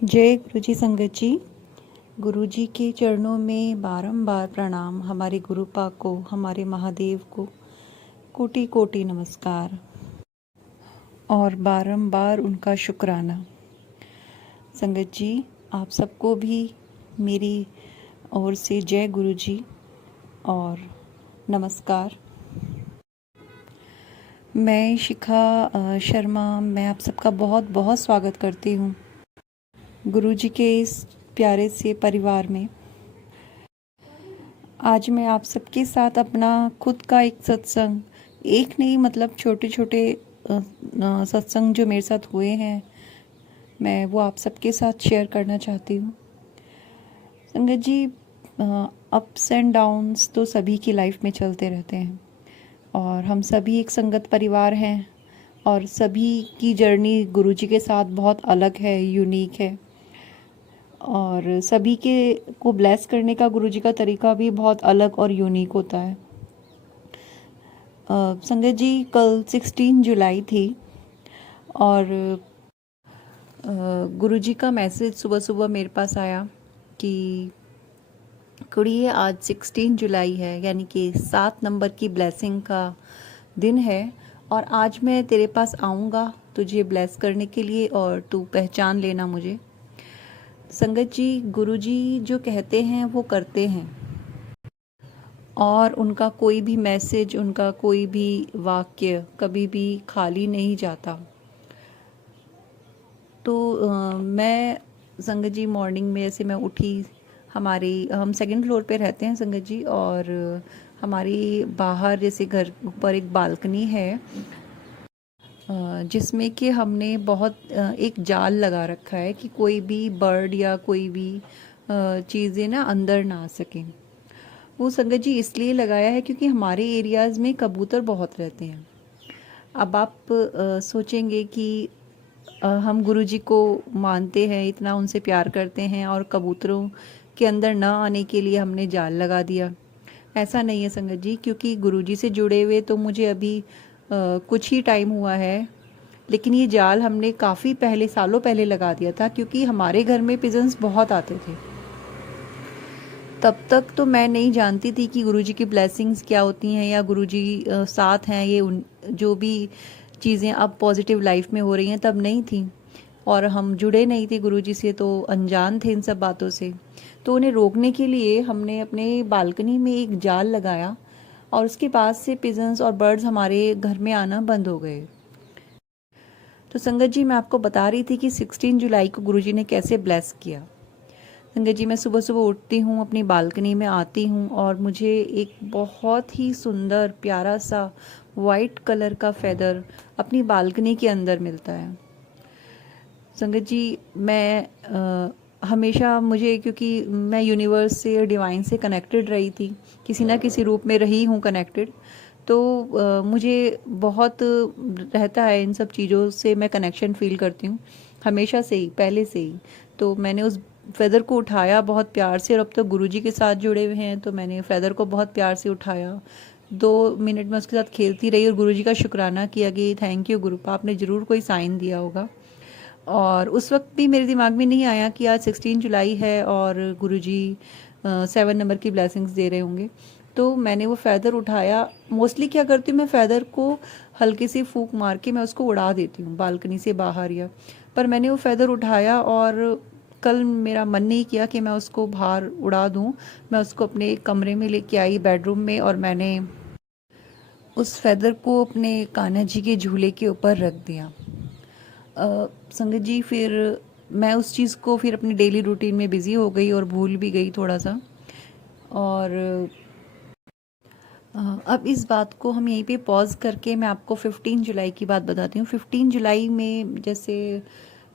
जय गुरु जी संगत जी। गुरु जी के चरणों में बारंबार प्रणाम। हमारे गुरुपा को, हमारे महादेव को कोटि कोटि नमस्कार और बारंबार उनका शुक्राना। संगत जी, आप सबको भी मेरी ओर से जय गुरु जी और नमस्कार। मैं शिखा शर्मा, मैं आप सबका बहुत बहुत स्वागत करती हूँ गुरु जी के इस प्यारे से परिवार में। आज मैं आप सबके साथ अपना खुद का एक सत्संग, एक नहीं मतलब छोटे छोटे सत्संग जो मेरे साथ हुए हैं, मैं वो आप सबके साथ शेयर करना चाहती हूँ। संगत जी, अप्स एंड डाउन्स तो सभी की लाइफ में चलते रहते हैं और हम सभी एक संगत परिवार हैं और सभी की जर्नी गुरु जी के साथ बहुत अलग है, यूनिक है और सभी के को ब्लेस करने का गुरुजी का तरीका भी बहुत अलग और यूनिक होता है। संगत जी, कल 16 जुलाई थी और गुरुजी का मैसेज सुबह सुबह मेरे पास आया कि कुड़िए आज 16 जुलाई है, यानी कि 7 नंबर की ब्लेसिंग का दिन है और आज मैं तेरे पास आऊँगा तुझे ब्लेस करने के लिए और तू पहचान लेना मुझे। संगत जी, गुरुजी जो कहते हैं वो करते हैं और उनका कोई भी मैसेज, उनका कोई भी वाक्य कभी भी खाली नहीं जाता। तो मैं संगत जी मॉर्निंग में जैसे मैं उठी, हम सेकंड फ्लोर पे रहते हैं संगत जी, और हमारी बाहर जैसे घर ऊपर एक बालकनी है जिसमें कि हमने बहुत एक जाल लगा रखा है कि कोई भी बर्ड या कोई भी चीज़ें ना अंदर ना आ सकें। वो संगत जी इसलिए लगाया है क्योंकि हमारे एरियाज़ में कबूतर बहुत रहते हैं। अब आप सोचेंगे कि हम गुरुजी को मानते हैं, इतना उनसे प्यार करते हैं और कबूतरों के अंदर ना आने के लिए हमने जाल लगा दिया। ऐसा नहीं है संगत जी, क्योंकि गुरुजी से जुड़े हुए तो मुझे अभी कुछ ही टाइम हुआ है, लेकिन ये जाल हमने काफ़ी पहले, सालों पहले लगा दिया था क्योंकि हमारे घर में पिजन्स बहुत आते थे। तब तक तो मैं नहीं जानती थी कि गुरुजी की ब्लेसिंग्स क्या होती हैं या गुरुजी साथ हैं, जो भी चीज़ें अब पॉजिटिव लाइफ में हो रही हैं तब नहीं थी और हम जुड़े नहीं थे गुरुजी से, तो अनजान थे इन सब बातों से। तो उन्हें रोकने के लिए हमने अपने बालकनी में एक जाल लगाया और उसके बाद से पिजन्स और बर्ड्स हमारे घर में आना बंद हो गए। तो संगत जी, मैं आपको बता रही थी कि 16 जुलाई को गुरुजी ने कैसे ब्लेस किया। संगत जी, मैं सुबह सुबह उठती हूँ, अपनी बालकनी में आती हूँ और मुझे एक बहुत ही सुंदर प्यारा सा वाइट कलर का फेदर अपनी बालकनी के अंदर मिलता है। संगत जी, मैं हमेशा मुझे, क्योंकि मैं यूनिवर्स से, डिवाइन से कनेक्टेड रही थी, किसी ना किसी रूप में रही हूँ कनेक्टेड, तो मुझे बहुत रहता है इन सब चीज़ों से, मैं कनेक्शन फील करती हूँ हमेशा से ही, पहले से ही। तो मैंने उस फेदर को उठाया बहुत प्यार से और अब तो गुरुजी के साथ जुड़े हुए हैं तो मैंने फेदर को बहुत प्यार से उठाया, 2 मिनट में उसके साथ खेलती रही और गुरुजी का शुक्राना किया कि थैंक यू गुरुपा, आपने ज़रूर कोई साइन दिया होगा। और उस वक्त भी मेरे दिमाग में नहीं आया कि आज 16 जुलाई है और गुरुजी 7 नंबर की ब्लेसिंग्स दे रहे होंगे। तो मैंने वो फेदर उठाया। मोस्टली क्या करती हूँ, मैं फेदर को हल्की सी फूंक मार के मैं उसको उड़ा देती हूँ बालकनी से बाहर या, पर मैंने वो फेदर उठाया और कल मेरा मन नहीं किया कि मैं उसको बाहर उड़ा दूँ। मैं उसको अपने कमरे में लेके आई, बेडरूम में, और मैंने उस फेदर को अपने कान्हा जी के झूले के ऊपर रख दिया। संगत जी, फिर मैं उस चीज़ को फिर अपनी डेली रूटीन में बिज़ी हो गई और भूल भी गई थोड़ा सा। और अब इस बात को हम यहीं पे पॉज करके मैं आपको 15 जुलाई की बात बताती हूँ। 15 जुलाई में जैसे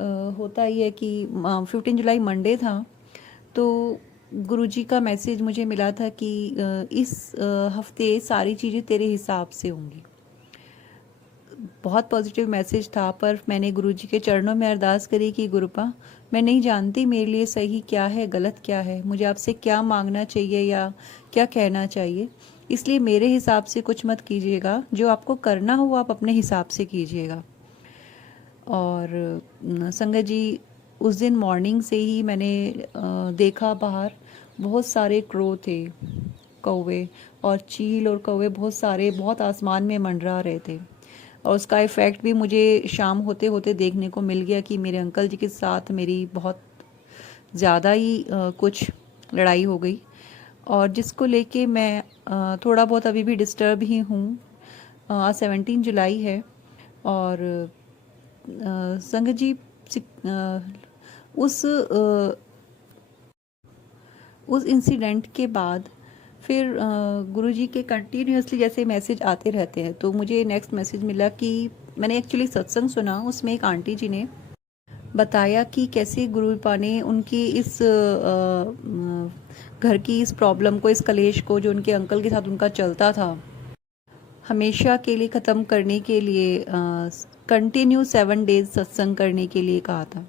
होता ही है कि 15 जुलाई मंडे था, तो गुरुजी का मैसेज मुझे मिला था कि इस हफ्ते सारी चीज़ें तेरे हिसाब से होंगी। बहुत पॉजिटिव मैसेज था, पर मैंने गुरुजी के चरणों में अरदास करी कि गुरुपा, मैं नहीं जानती मेरे लिए सही क्या है, गलत क्या है, मुझे आपसे क्या मांगना चाहिए या क्या कहना चाहिए, इसलिए मेरे हिसाब से कुछ मत कीजिएगा, जो आपको करना हो आप अपने हिसाब से कीजिएगा। और संगत जी, उस दिन मॉर्निंग से ही मैंने देखा बाहर बहुत सारे क्रो थे, कौवे और चील और कौवे बहुत सारे बहुत आसमान में मंडरा रहे थे। और उसका इफ़ेक्ट भी मुझे शाम होते होते देखने को मिल गया कि मेरे अंकल जी के साथ मेरी बहुत ज़्यादा ही कुछ लड़ाई हो गई, और जिसको लेके मैं थोड़ा बहुत अभी भी डिस्टर्ब ही हूँ। आज 17 जुलाई है, और संगत जी उस उस इंसिडेंट के बाद फिर गुरुजी के कंटिन्यूसली जैसे मैसेज आते रहते हैं, तो मुझे नेक्स्ट मैसेज मिला कि मैंने एक्चुअली सत्संग सुना, उसमें एक आंटी जी ने बताया कि कैसे गुरुपा ने उनकी इस घर की इस प्रॉब्लम को, इस कलेश को जो उनके अंकल के साथ उनका चलता था, हमेशा के लिए ख़त्म करने के लिए कंटिन्यू 7 डेज सत्संग करने के लिए कहा था,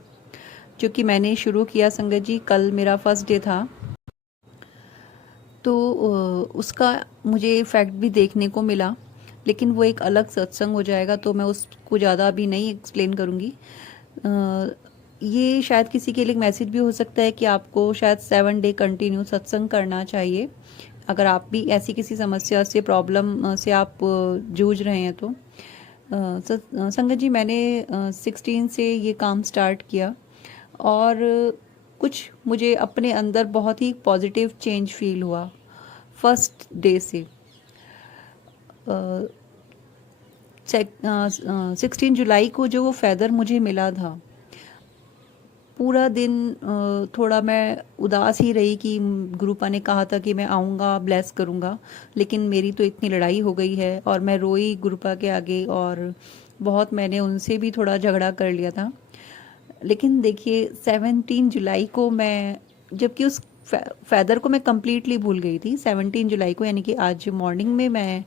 जो कि मैंने शुरू किया। संगत जी कल मेरा फर्स्ट डे था, तो उसका मुझे इफ़ेक्ट भी देखने को मिला, लेकिन वो एक अलग सत्संग हो जाएगा, तो मैं उसको ज़्यादा अभी नहीं एक्सप्लेन करूँगी। ये शायद किसी के लिए एक मैसेज भी हो सकता है कि आपको शायद 7 डे कंटिन्यू सत्संग करना चाहिए, अगर आप भी ऐसी किसी समस्या से, प्रॉब्लम से आप जूझ रहे हैं तो। संगत जी मैंने 16 से ये काम स्टार्ट किया, और कुछ मुझे अपने अंदर बहुत ही पॉजिटिव चेंज फील हुआ फर्स्ट डे से। 16 जुलाई को जो वो फैदर मुझे मिला था, पूरा दिन थोड़ा मैं उदास ही रही कि गुरुपा ने कहा था कि मैं आऊँगा, ब्लेस करूँगा, लेकिन मेरी तो इतनी लड़ाई हो गई है, और मैं रोई गुरुपा के आगे, और बहुत मैंने उनसे भी थोड़ा झगड़ा कर लिया था। लेकिन देखिए 17 जुलाई को मैं, जबकि उस फैदर को मैं कम्प्लीटली भूल गई थी, 17 जुलाई को यानी कि आज मॉर्निंग में मैं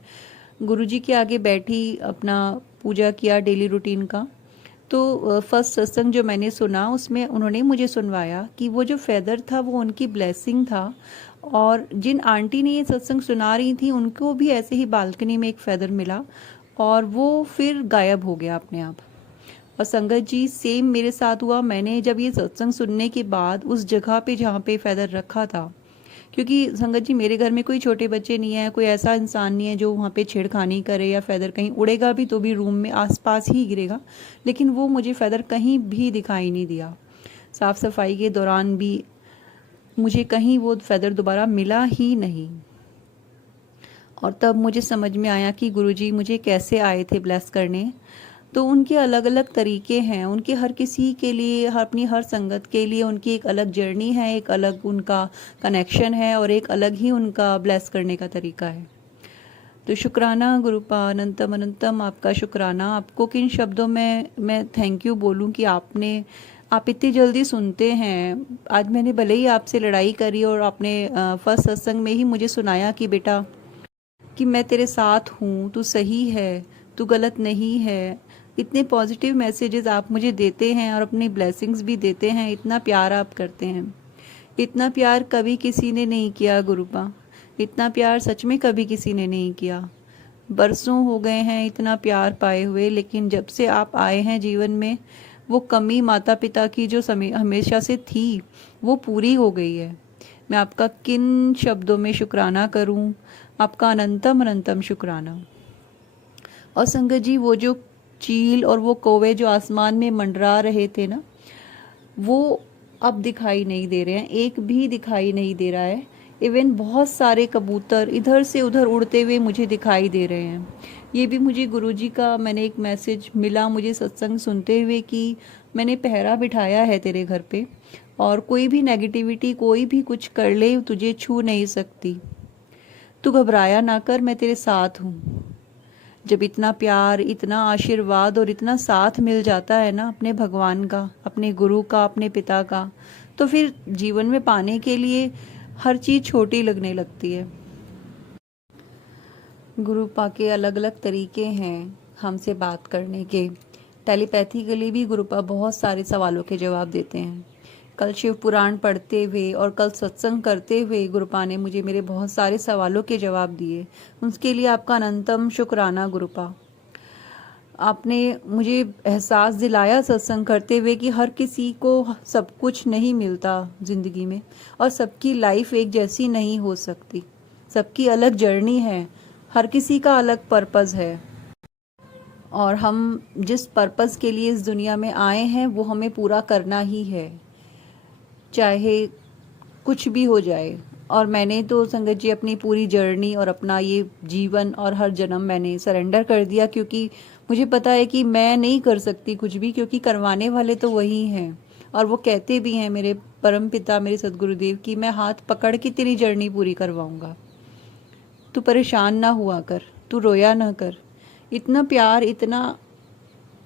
गुरुजी के आगे बैठी, अपना पूजा किया डेली रूटीन का। तो फर्स्ट सत्संग जो मैंने सुना, उसमें उन्होंने मुझे सुनवाया कि वो जो फैदर था वो उनकी ब्लेसिंग था, और जिन आंटी ने ये सत्संग सुना रही थी उनको भी ऐसे ही बालकनी में एक फैदर मिला, और वो फिर गायब हो गया अपने आप। और संगत जी सेम मेरे साथ हुआ। मैंने जब ये सत्संग सुनने के बाद उस जगह पे जहाँ पे फैदर रखा था, क्योंकि संगत जी मेरे घर में कोई छोटे बच्चे नहीं है, कोई ऐसा इंसान नहीं है जो वहाँ पे छेड़खानी करे, या फैदर कहीं उड़ेगा भी तो भी रूम में आसपास ही गिरेगा, लेकिन वो मुझे फैदर कहीं भी दिखाई नहीं दिया। साफ़ सफाई के दौरान भी मुझे कहीं वो फैदर दोबारा मिला ही नहीं। और तब मुझे समझ में आया कि गुरुजी मुझे कैसे आए थे ब्लेस करने। तो उनके अलग अलग तरीके हैं, उनके हर किसी के लिए, अपनी हर संगत के लिए उनकी एक अलग जर्नी है, एक अलग उनका कनेक्शन है, और एक अलग ही उनका ब्लेस करने का तरीका है। तो शुक्राना गुरुपा, अनंतम अनंतम आपका शुक्राना। आपको किन शब्दों में मैं थैंक यू बोलूं कि आप इतनी जल्दी सुनते हैं। आज मैंने भले ही आपसे लड़ाई करी, और आपने फर्स्ट सत्संग में ही मुझे सुनाया कि बेटा, कि मैं तेरे साथ हूँ, तू सही है, तू गलत नहीं है। इतने पॉजिटिव मैसेजेस आप मुझे देते हैं, और अपनी ब्लेसिंग्स भी देते हैं, इतना प्यार आप करते हैं। इतना प्यार कभी किसी ने नहीं किया गुरुपा, इतना प्यार सच में कभी किसी ने नहीं किया। बरसों हो गए हैं इतना प्यार पाए हुए, लेकिन जब से आप आए हैं जीवन में, वो कमी माता पिता की जो हमेशा से थी, वो पूरी हो गई है। मैं आपका किन शब्दों में शुक्राना करूं, आपका अनंतम अनंतम शुक्राना। और संगत जी वो जो चील और वो कौवे जो आसमान में मंडरा रहे थे ना, वो अब दिखाई नहीं दे रहे हैं, एक भी दिखाई नहीं दे रहा है। इवन बहुत सारे कबूतर इधर से उधर उड़ते हुए मुझे दिखाई दे रहे हैं। ये भी मुझे गुरुजी का मैंने एक मैसेज मिला मुझे सत्संग सुनते हुए कि मैंने पहरा बिठाया है तेरे घर पे, और कोई भी नेगेटिविटी, कोई भी कुछ कर ले, तुझे छू नहीं सकती। तू घबराया ना कर, मैं तेरे साथ हूँ। जब इतना प्यार, इतना आशीर्वाद और इतना साथ मिल जाता है ना अपने भगवान का, अपने गुरु का, अपने पिता का, तो फिर जीवन में पाने के लिए हर चीज़ छोटी लगने लगती है। गुरु पा के अलग अलग तरीके हैं हमसे बात करने के। टेलीपैथिकली भी गुरुपा बहुत सारे सवालों के जवाब देते हैं। कल शिव पुराण पढ़ते हुए और कल सत्संग करते हुए गुरुपा ने मुझे मेरे बहुत सारे सवालों के जवाब दिए। उसके लिए आपका अनंतम शुक्राना गुरुपा। आपने मुझे एहसास दिलाया सत्संग करते हुए कि हर किसी को सब कुछ नहीं मिलता ज़िंदगी में, और सबकी लाइफ एक जैसी नहीं हो सकती। सबकी अलग जर्नी है, हर किसी का अलग पर्पज़ है, और हम जिस पर्पज़ के लिए इस दुनिया में आए हैं वो हमें पूरा करना ही है, चाहे कुछ भी हो जाए। और मैंने तो संगत जी अपनी पूरी जर्नी और अपना ये जीवन और हर जन्म मैंने सरेंडर कर दिया, क्योंकि मुझे पता है कि मैं नहीं कर सकती कुछ भी, क्योंकि करवाने वाले तो वही हैं। और वो कहते भी हैं, मेरे परम पिता मेरे सदगुरुदेव, कि मैं हाथ पकड़ के तेरी जर्नी पूरी करवाऊंगा, तू परेशान ना हुआ कर, तू रोया ना कर। इतना प्यार, इतना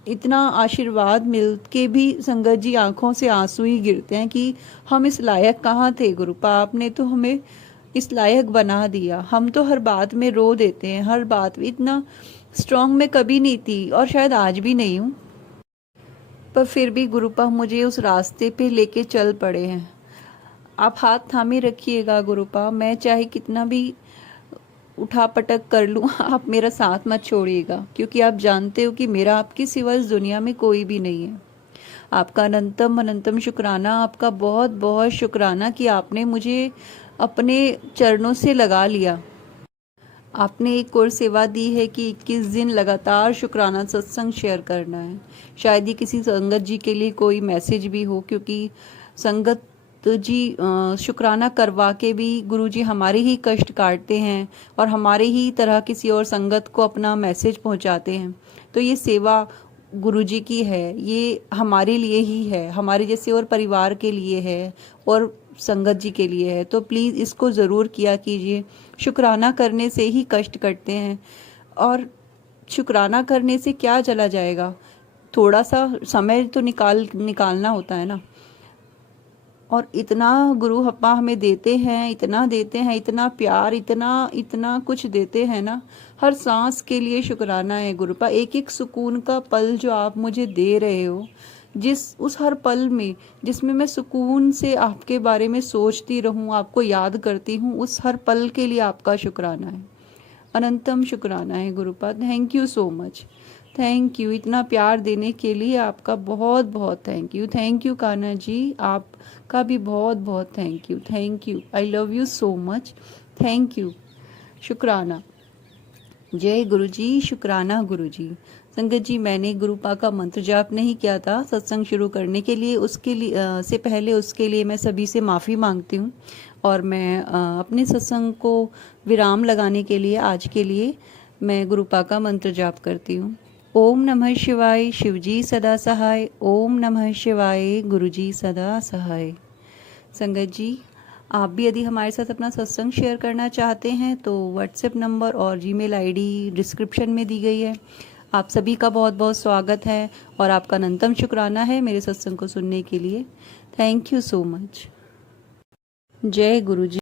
इतना आशीर्वाद मिल के भी संगत जी आंखों से आंसू ही गिरते हैं कि हम इस लायक कहाँ थे गुरुपा, आपने तो हमें इस लायक बना दिया। हम तो हर बात में रो देते हैं, हर बात में। इतना स्ट्रांग मैं कभी नहीं थी और शायद आज भी नहीं हूँ, पर फिर भी गुरुपा मुझे उस रास्ते पे लेके चल पड़े हैं। आप हाथ थामे रखिएगा गुरुपा, मैं चाहे कितना भी उठा पटक कर लूँ, आप मेरा साथ मत छोड़िएगा, क्योंकि आप जानते हो कि मेरा आपके सिवा इस दुनिया में कोई भी नहीं है। आपका अनंतम अनंतम शुक्राना, आपका बहुत बहुत शुक्राना कि आपने मुझे अपने चरणों से लगा लिया। आपने एक और सेवा दी है कि 21 दिन लगातार शुक्राना सत्संग शेयर करना है। शायद ये किसी संगत जी के लिए कोई मैसेज भी हो, क्योंकि संगत जी शुक्राना करवा के भी गुरु जी हमारे ही कष्ट काटते हैं और हमारे ही तरह किसी और संगत को अपना मैसेज पहुंचाते हैं। तो ये सेवा गुरु जी की है, ये हमारे लिए ही है, हमारे जैसे और परिवार के लिए है और संगत जी के लिए है। तो प्लीज़ इसको ज़रूर किया कीजिए। शुक्राना करने से ही कष्ट कटते हैं, और शुक्राना करने से क्या चला जाएगा, थोड़ा सा समय तो निकालना होता है ना। और इतना गुरु हप्पा हमें देते हैं, इतना देते हैं, इतना प्यार, इतना इतना कुछ देते हैं ना। हर सांस के लिए शुक्राना है गुरुपा। एक एक सुकून का पल जो आप मुझे दे रहे हो, उस हर पल में जिसमें मैं सुकून से आपके बारे में सोचती रहूं, आपको याद करती हूं, उस हर पल के लिए आपका शुक्राना है, अनंतम शुक्राना है गुरुपा। Thank you so much, thank you. इतना प्यार देने के लिए आपका बहुत बहुत thank you. Thank you Kanha ji, आपका भी बहुत बहुत thank you. Thank you, I love you so much. Thank you, शुक्राना। जय गुरु जी, शुक्राना गुरु जी। संगत जी, मैंने गुरुपा का मंत्र जाप नहीं किया था सत्संग शुरू करने के लिए, उसके लिए से पहले उसके लिए मैं सभी से माफ़ी मांगती हूँ। और मैं अपने सत्संग को विराम लगाने के लिए आज के लिए मैं गुरुपा का मंत्र जाप करती हूँ। ओम नमः शिवाय, शिवजी सदा सहाय। ओम नमः शिवाय, गुरुजी सदा सहाय। संगत जी, आप भी यदि हमारे साथ अपना सत्संग शेयर करना चाहते हैं तो व्हाट्सएप नंबर और जीमेल आईडी डिस्क्रिप्शन में दी गई है। आप सभी का बहुत बहुत स्वागत है और आपका अनंतम शुक्राना है मेरे सत्संग को सुनने के लिए। Thank you so much. जय गुरु जी।